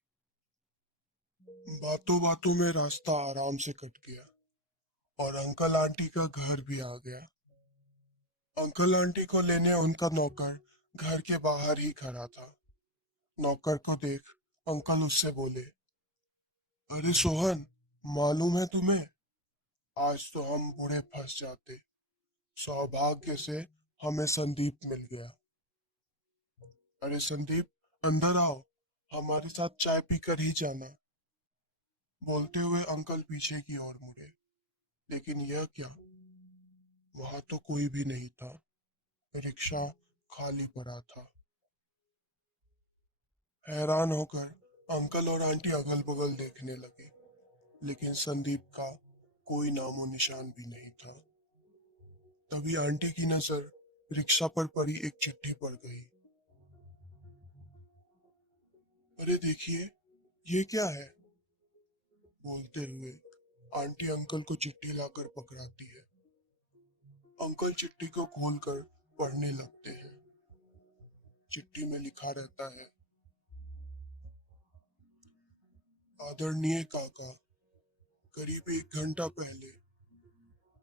बातों बातों में रास्ता आराम से कट गया और अंकल आंटी का घर भी आ गया। अंकल आंटी को लेने उनका नौकर घर के बाहर ही खड़ा था। नौकर को देख अंकल उससे बोले, अरे सोहन, मालूम है तुम्हें, आज तो हम बूढ़े फंस जाते। सौभाग्य से हमें संदीप मिल गया। अरे संदीप, अंदर आओ, हमारे साथ चाय पीकर ही जाना। बोलते हुए अंकल पीछे की ओर मुड़े, लेकिन यह क्या, वहां तो कोई भी नहीं था। रिक्शा खाली पड़ा था। हैरान होकर अंकल और आंटी अगल बगल देखने लगे, लेकिन संदीप का कोई नामो निशान भी नहीं था। तभी आंटी की नजर रिक्शा पर पड़ी एक चिट्ठी पर गई। अरे देखिए, ये क्या है? बोलते हुए आंटी अंकल को चिट्ठी लाकर पकड़ाती है। अंकल चिट्ठी को खोलकर पढ़ने लगते हैं। चिट्ठी में लिखा रहता है, आदरणीय काका, करीब 1 घंटा पहले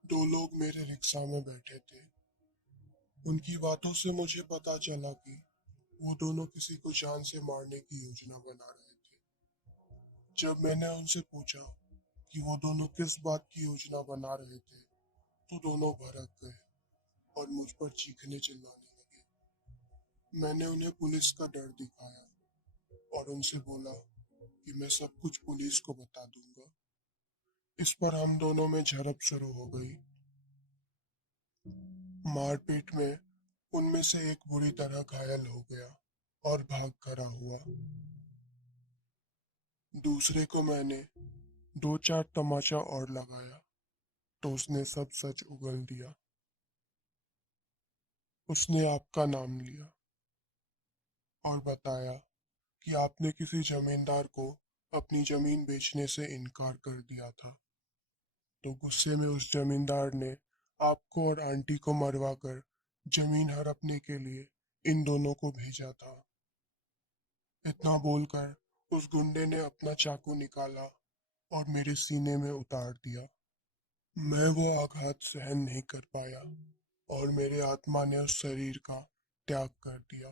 दो लोग मेरे रिक्शा में बैठे थे। उनकी बातों से मुझे पता चला कि वो दोनों किसी को जान से मारने की योजना बना रहे थे। जब मैंने उनसे पूछा कि वो दोनों किस बात की योजना बना रहे थे, तो दोनों भड़क गए और मुझ पर चीखने चिल्लाने लगे। मैंने उन्हें पुलिस का डर दिखाया और उनसे बोला कि मैं सब कुछ पुलिस को बता दूंगा। इस पर हम दोनों में झड़प शुरू हो गई। मारपीट में उनमें से एक बुरी तरह घायल हो गया और भाग खड़ा हुआ। दूसरे को मैंने दो चार तमाचा और लगाया तो उसने सब सच उगल दिया। उसने आपका नाम लिया और बताया कि आपने किसी जमींदार को अपनी जमीन बेचने से इनकार कर दिया था, तो गुस्से में उस जमींदार ने आपको और आंटी को मरवाकर जमीन हड़पने के लिए इन दोनों को भेजा था। इतना बोलकर उस गुंडे ने अपना चाकू निकाला और मेरे सीने में उतार दिया। मैं वो आघात सहन नहीं कर पाया और मेरे आत्मा ने उस शरीर का त्याग कर दिया।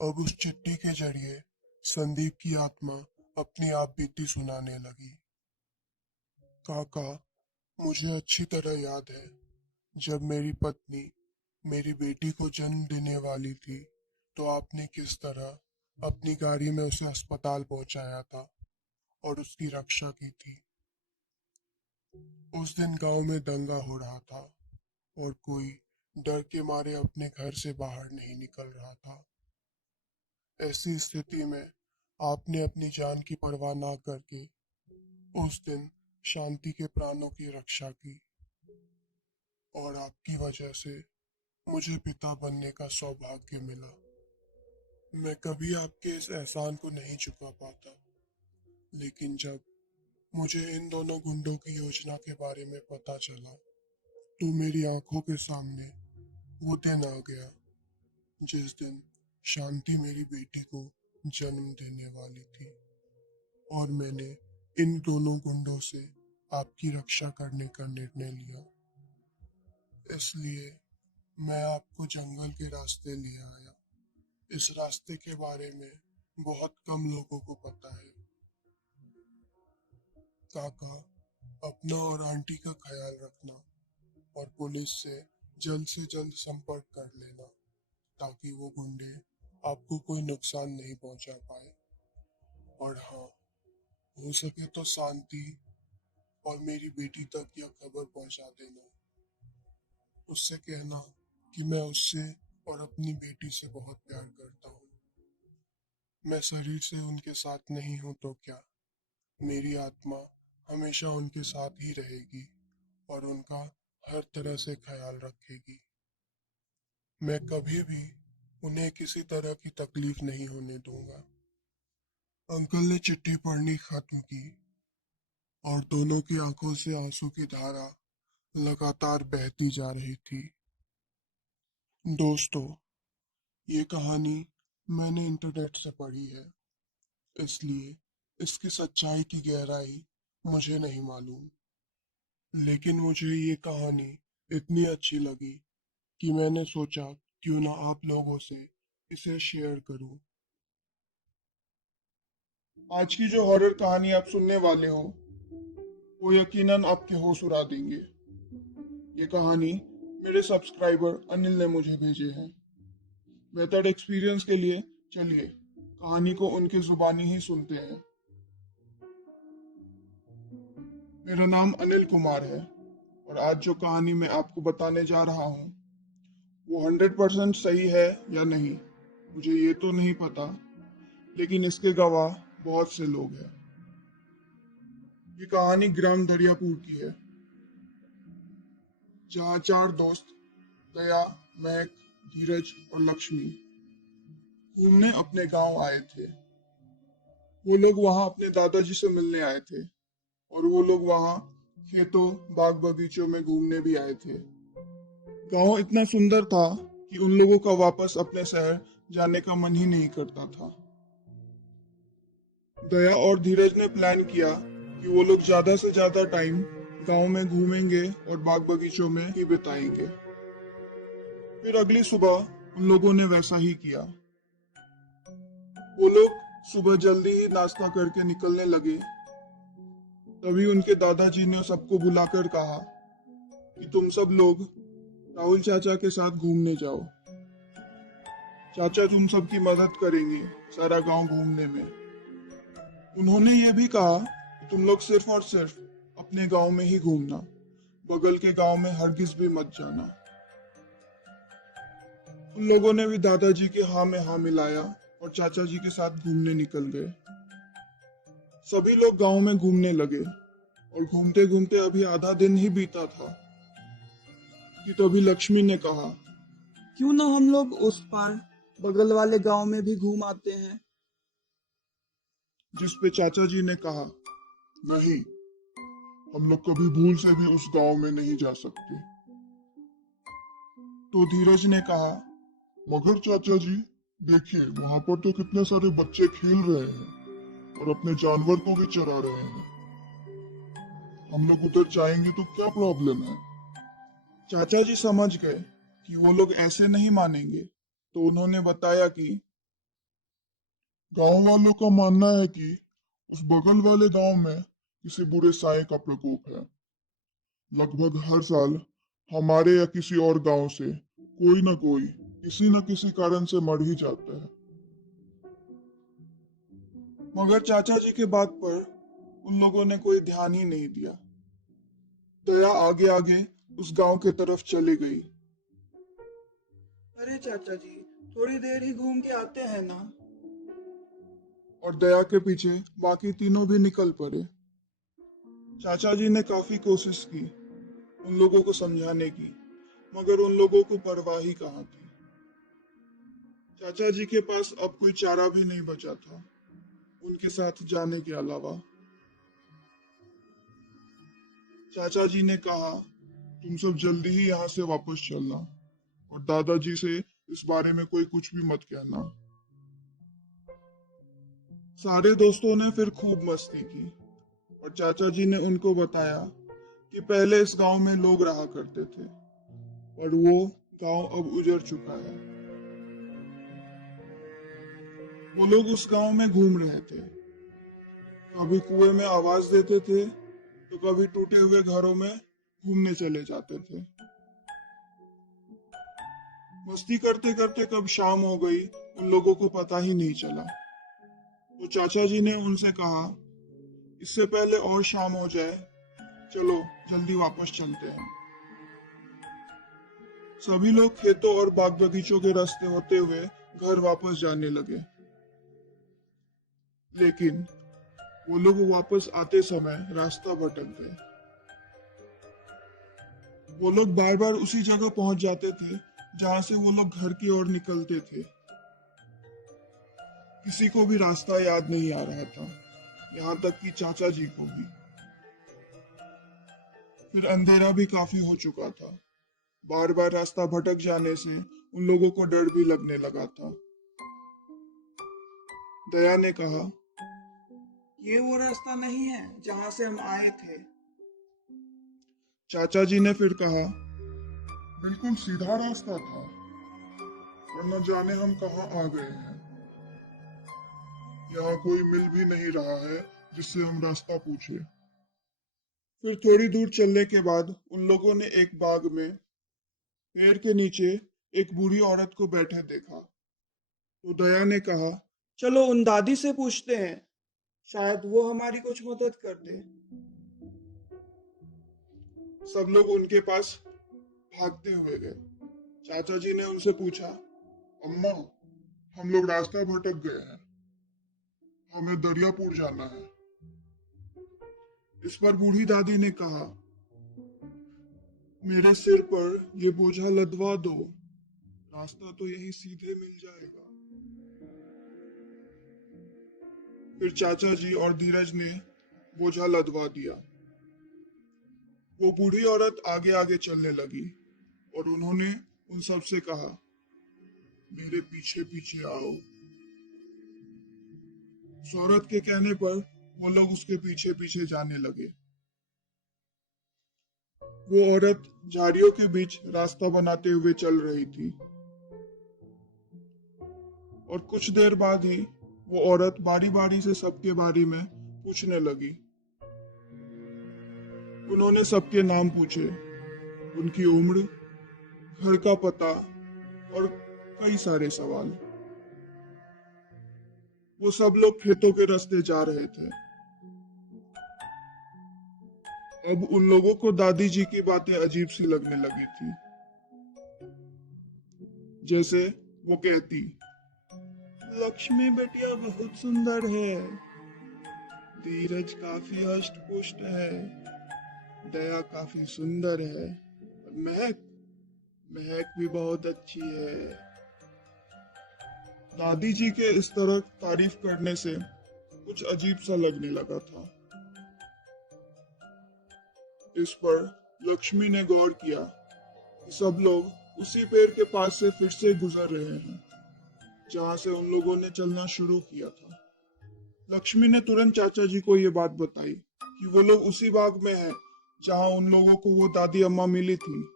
अब उस चिट्ठी के जरिए संदीप की आत्मा अपनी आप बीती सुनाने लगी। काका, मुझे अच्छी तरह याद है जब मेरी पत्नी मेरी बेटी को जन्म देने वाली थी, तो आपने किस तरह अपनी गाड़ी में उसे अस्पताल पहुंचाया था और उसकी रक्षा की थी। उस दिन गांव में दंगा हो रहा था और कोई डर के मारे अपने घर से बाहर नहीं निकल रहा था। ऐसी स्थिति में आपने अपनी जान की परवाह ना करके उस दिन शांति के प्राणों की रक्षा की और आपकी वजह से मुझे पिता बनने का सौभाग्य मिला। मैं कभी आपके इस एहसान को नहीं चुका पाता, लेकिन जब मुझे इन दोनों गुंडों की योजना के बारे में पता चला, तो मेरी आंखों के सामने वो दिन आ गया जिस दिन शांति मेरी बेटी को जन्म देने वाली थी और मैंने इन दोनों गुंडों से आपकी रक्षा करने का निर्णय लिया। इसलिए मैं आपको जंगल के रास्ते ले आया। इस रास्ते के बारे में बहुत कम लोगों को पता है। काका, अपना और आंटी का ख्याल रखना और पुलिस से जल्द संपर्क कर लेना ताकि वो गुंडे आपको कोई नुकसान नहीं पहुंचा पाए। और हाँ, हो सके तो शांति और मेरी बेटी तक यह खबर पहुंचा देना। उससे कहना कि मैं उससे और अपनी बेटी से बहुत प्यार करता हूँ। मैं शरीर से उनके साथ नहीं हूँ तो क्या, मेरी आत्मा हमेशा उनके साथ ही रहेगी और उनका हर तरह से ख्याल रखेगी। मैं कभी भी उन्हें किसी तरह की तकलीफ नहीं होने दूंगा। अंकल ने चिट्ठी पढ़नी खत्म की और दोनों की आंखों से आंसू की धारा लगातार बहती जा रही थी। दोस्तों, ये कहानी मैंने इंटरनेट से पढ़ी है, इसलिए इसकी सच्चाई की गहराई मुझे नहीं मालूम, लेकिन मुझे ये कहानी इतनी अच्छी लगी कि मैंने सोचा क्यों ना आप लोगों से इसे शेयर करूं। आज की जो हॉरर कहानी आप सुनने वाले हो, वो यकीनन आपके होश उड़ा देंगे। ये कहानी मेरे सब्सक्राइबर अनिल ने मुझे भेजे हैं। बेहतर एक्सपीरियंस के लिए चलिए कहानी को उनकी जुबानी ही सुनते हैं। मेरा नाम अनिल कुमार है और आज जो कहानी मैं आपको बताने जा रहा हूँ वो 100% सही है या नहीं, मुझे ये तो नहीं पता, लेकिन इसके गवाह बहुत से लोग हैं। ये कहानी ग्राम दरियापुर की है, जहाँ चार दोस्त दया, महक, धीरज और लक्ष्मी घूमने अपने गांव आए थे। वो लोग वहां अपने दादाजी से मिलने आए थे और वो लोग वहां खेतों, बाग बगीचों में घूमने भी आए थे। गांव इतना सुंदर था कि उन लोगों का वापस अपने शहर जाने का मन ही नहीं करता था। दया और धीरज ने प्लान किया कि वो लोग ज्यादा से ज्यादा टाइम गांव में घूमेंगे और बाग बगीचों में ही बिताएंगे। फिर अगली सुबह उन लोगों ने वैसा ही किया। वो लोग सुबह जल्दी ही नाश्ता करके निकलने लगे, तभी उनके दादाजी ने सबको बुलाकर कहा कि तुम सब लोग राहुल चाचा के साथ घूमने जाओ। चाचा तुम सबकी मदद करेंगे सारा गांव घूमने में। उन्होंने ये भी कहा कि तुम लोग सिर्फ और सिर्फ अपने गांव में ही घूमना, बगल के गांव में हरगिज भी मत जाना। उन लोगों ने भी दादाजी के हाँ में हाँ मिलाया और चाचा जी के साथ घूमने निकल गए। सभी लोग गांव में घूमने लगे और घूमते घूमते अभी आधा दिन ही बीता था कि तभी लक्ष्मी ने कहा, क्यों ना हम लोग उस पार बगल वाले गांव में भी घूम आते हैं। जिस पे चाचा जी ने कहा, नहीं, हम लोग कभी भूल से भी उस गांव में नहीं जा सकते। तो धीरज ने कहा, मगर चाचा जी देखिए, वहां पर तो कितने सारे बच्चे खेल रहे हैं और अपने जानवर को भी चरा रहे हैं। हम लोग उधर जाएंगे तो क्या प्रॉब्लम है? चाचा जी समझ गए कि वो लोग ऐसे नहीं मानेंगे, तो उन्होंने बताया कि गांव वालों का मानना है कि उस बगल वाले गांव में किसी बुरे साए का प्रकोप है। लगभग हर साल हमारे या किसी और गांव से कोई ना कोई किसी न किसी कारण से मर ही जाता है। मगर चाचा जी के बात पर उन लोगों ने कोई ध्यान ही नहीं दिया। दया आगे आगे उस गांव की तरफ चली गई। अरे चाचा जी, थोड़ी देर ही घूम के आते हैं ना। और दया के पीछे बाकी तीनों भी निकल पड़े। चाचा जी ने काफी कोशिश की उन लोगों को समझाने की, मगर उन लोगों को परवाह ही कहाँ थी। चाचा जी के पास अब कोई चारा भी नहीं बचा था उनके साथ जाने के अलावा। चाचा जी ने कहा, तुम सब जल्दी ही यहाँ से वापस चलना और दादाजी से इस बारे में कोई कुछ भी मत कहना। सारे दोस्तों ने फिर खूब मस्ती की और चाचा जी ने उनको बताया कि पहले इस गांव में लोग रहा करते थे और वो गांव अब उजड़ चुका है। वो लोग उस गांव में घूम रहे थे, कभी कुएं में आवाज देते थे तो कभी टूटे हुए घरों में घूमने चले जाते थे। मस्ती करते करते कब शाम हो गई उन लोगों को पता ही नहीं चला। तो चाचा जी ने उनसे कहा, इससे पहले और शाम हो जाए, चलो जल्दी वापस चलते हैं। सभी लोग खेतों और बाग बगीचों के रास्ते होते हुए घर वापस जाने लगे। लेकिन वो लोग वापस आते समय रास्ता भटक गए। वो लोग बार बार उसी जगह पहुंच जाते थे जहां से वो लोग घर की ओर निकलते थे। किसी को भी रास्ता याद नहीं आ रहा था, यहाँ तक कि चाचा जी को भी। फिर अंधेरा भी काफी हो चुका था। बार बार रास्ता भटक जाने से उन लोगों को डर भी लगने लगा था। दया ने कहा, ये वो रास्ता नहीं है जहां से हम आए थे। चाचा जी ने फिर कहा, बिल्कुल सीधा रास्ता था, और न जाने हम कहाँ आ गए हैं। यहाँ कोई मिल भी नहीं रहा है जिससे हम रास्ता पूछे। फिर थोड़ी दूर चलने के बाद उन लोगों ने एक बाग में पेड़ के नीचे एक बूढ़ी औरत को बैठे देखा। तो दया ने कहा, चलो उन दादी से पूछते हैं, शायद वो हमारी कुछ मदद कर दे। सब लोग उनके पास भागते हुए गए। चाचा जी ने उनसे पूछा, अम्मा, हम लोग रास्ता भटक गए हैं, हमें दरियापुर जाना है। इस पर बूढ़ी दादी ने कहा, मेरे सिर पर ये बोझा लदवा दो, रास्ता तो यही सीधे मिल जाएगा। फिर चाचा जी और धीरज ने बोझा लदवा दिया। वो बूढ़ी औरत आगे आगे चलने लगी और उन्होंने उन सब से कहा, मेरे पीछे पीछे आओ। उस औरत के कहने पर वो लोग उसके पीछे पीछे जाने लगे। वो औरत झाड़ियों के बीच रास्ता बनाते हुए चल रही थी और कुछ देर बाद ही वो औरत बारी बारी से सबके बारे में पूछने लगी। उन्होंने सबके नाम पूछे, उनकी उम्र, घर का पता और कई सारे सवाल। वो सब लोग खेतों के रास्ते जा रहे थे। अब उन लोगों को दादी जी की बातें अजीब सी लगने लगी थी। जैसे वो कहती, लक्ष्मी बेटिया बहुत सुंदर है, धीरज काफी हष्ट पुष्ट है, दया काफी सुंदर है, और महक महक भी बहुत अच्छी है। दादी जी के इस तरह तारीफ करने से कुछ अजीब सा लगने लगा था। इस पर लक्ष्मी ने गौर किया कि सब लोग उसी पेड़ के पास से फिर से गुजर रहे हैं जहां से उन लोगों ने चलना शुरू किया था। लक्ष्मी ने तुरंत चाचा जी को ये बात बताई कि वो लोग उसी बाग में हैं जहां उन लोगों को वो दादी अम्मा मिली थी।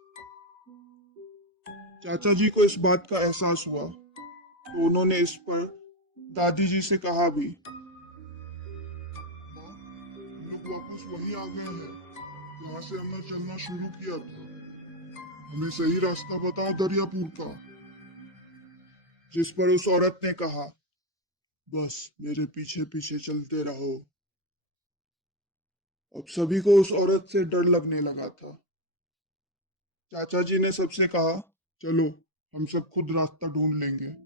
चाचा जी को इस बात का एहसास हुआ तो उन्होंने इस पर दादी जी से कहा भी, "माँ, हम लोग वापस वही आ गए हैं जहाँ से हमने चलना शुरू किया था। हमें सही रास्ता बताओ दरियापुर का।" जिस पर उस औरत ने कहा, "बस मेरे पीछे पीछे चलते रहो।" अब सभी को उस औरत से डर लगने लगा था। चाचा जी ने सबसे कहा, "चलो, हम सब खुद रास्ता ढूंढ लेंगे।"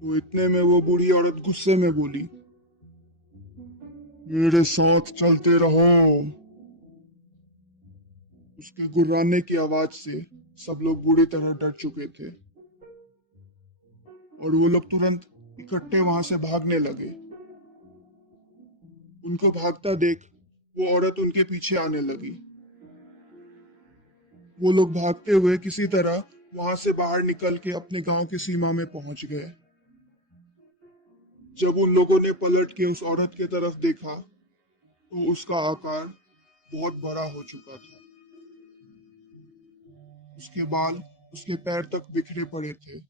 तो इतने में वो बूढ़ी औरत गुस्से में बोली, "मेरे साथ चलते रहो।" उसके गुर्राने की आवाज से सब लोग बुरी तरह डर चुके थे और वो लोग तुरंत इकट्ठे वहां से भागने लगे। उनको भागता देख वो औरत उनके पीछे आने लगी। वो लोग भागते हुए किसी तरह वहां से बाहर निकल के अपने गांव की सीमा में पहुंच गए। जब उन लोगों ने पलट के उस औरत की तरफ देखा तो उसका आकार बहुत बड़ा हो चुका था। उसके बाल उसके पैर तक बिखरे पड़े थे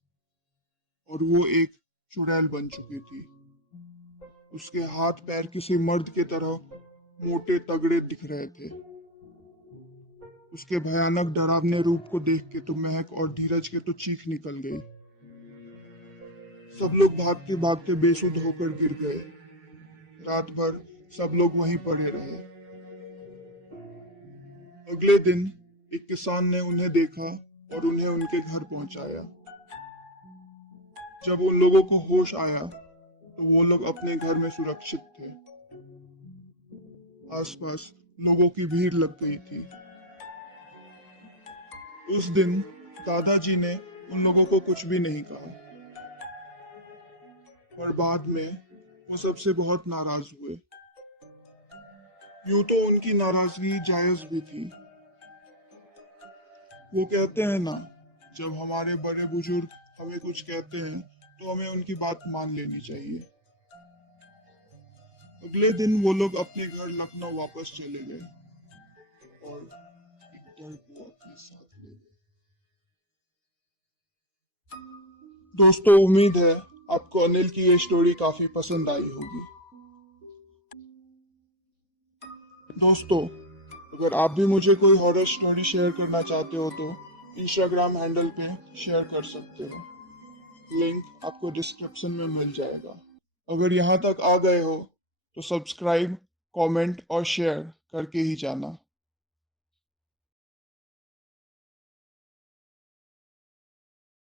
और वो एक चुड़ैल बन चुकी थी। उसके हाथ पैर किसी मर्द के तरह मोटे तगड़े दिख रहे थे। उसके भयानक डरावने रूप को देख के तो महक और धीरज के तो चीख निकल गई। सब लोग भागते भागते बेसुध होकर गिर गए। रात भर सब लोग वहीं पड़े रहे। अगले दिन एक किसान ने उन्हें देखा और उन्हें उनके घर पहुंचाया। जब उन लोगों को होश आया तो वो लोग अपने घर में सुरक्षित थे। आसपास लोगों की भीड़ लग गई थी। उस दिन दादाजी ने उन लोगों को कुछ भी नहीं कहा, पर बाद में वो सबसे बहुत नाराज हुए। यूं तो उनकी नाराजगी जायज भी थी। वो कहते हैं ना, जब हमारे बड़े बुजुर्ग हमें कुछ कहते हैं तो हमें उनकी बात मान लेनी चाहिए। अगले दिन वो लोग अपने घर लखनऊ वापस चले गए और एक डर को अपने साथ ले गए। दोस्तों, उम्मीद है आपको अनिल की ये स्टोरी काफी पसंद आई होगी। दोस्तों, अगर आप भी मुझे कोई हॉरर स्टोरी शेयर करना चाहते हो तो इंस्टाग्राम हैंडल पे शेयर कर सकते हो। लिंक आपको डिस्क्रिप्शन में मिल जाएगा। अगर यहाँ तक आ गए हो तो सब्सक्राइब, कमेंट और शेयर करके ही जाना।